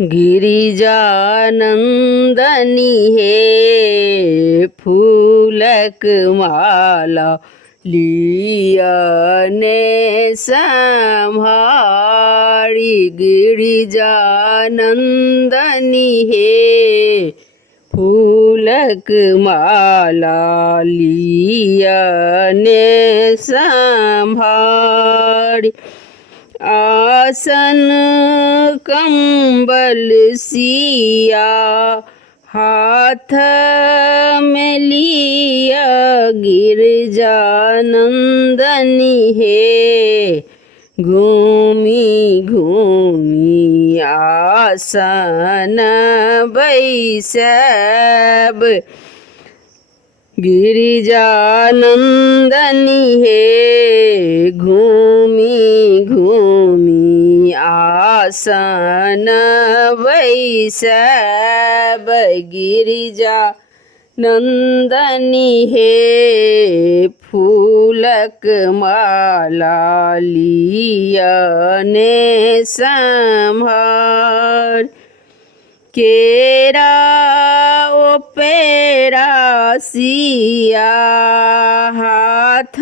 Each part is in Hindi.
गिरिजानंदनी हे फूलक माला लियाने संभारी। गिरिजानंदनी हे फूलक माला लियाने संभारी। आसन कंबल सिया हाथ में लिया। गिरिजानंदनी हे घूमी घूमी आसन बैसब। गिरिजानंदनी हे घूमी घूमी आसन बैसब। गिरिजानंदनी हे फूलक माला लियाने संभार। केरा ओपेरा सिया हाथ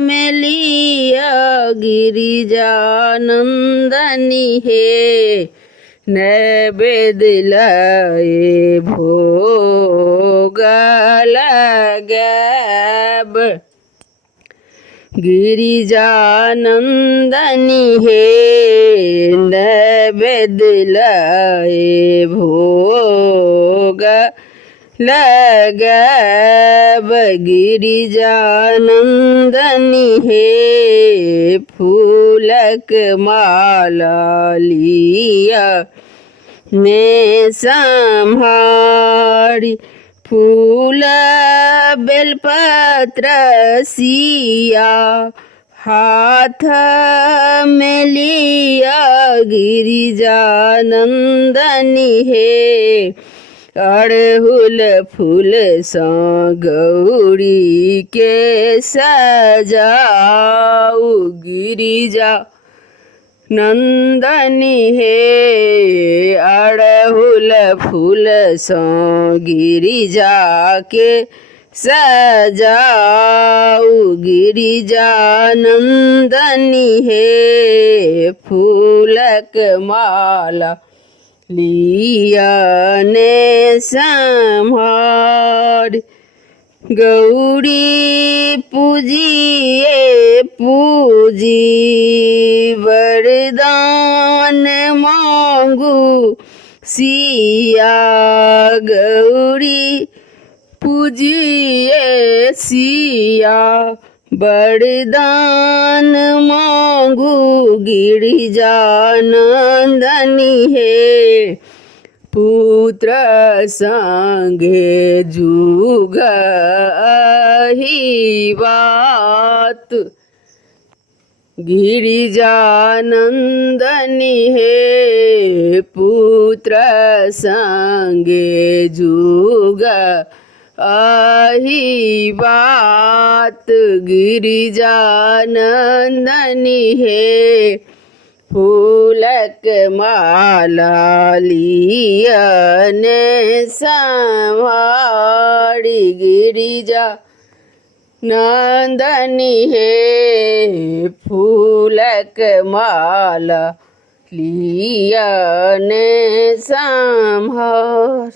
में लिया। गिरिजानंदनी हे नैवेद्य लाए भोग लगब। गिरिजानंदनी हे नैवेद्य लाए भोग लगब। गिरिजानंदनी हे फूलक माला लिया ने संभारी। फूल बेलपत्र सिया हाथ में लिया। गिरिजानंदनी हे अड़हुल फूल सा गौरी के सजाऊ। गिरिजानंदनी हे अड़हुल फूल सा गिरिजा के सजाऊ। गिरिजानंदनी हे फूलक माला लियाने संभार। गौरी पूजिए पूजी वरदान मांगू सिया। गौरी पूजिए सिया वरदान मांगू। गिरिजानंदनी हे पुत्र संगे जुग अहिवात। गिरिजानंदनी हे पुत्र संगे जुग अहिवात। गिरिजानंदनी हे फूलक माला लियाने संभारी। गिरिजानंदनी हे फूलक माला लियाने संभार।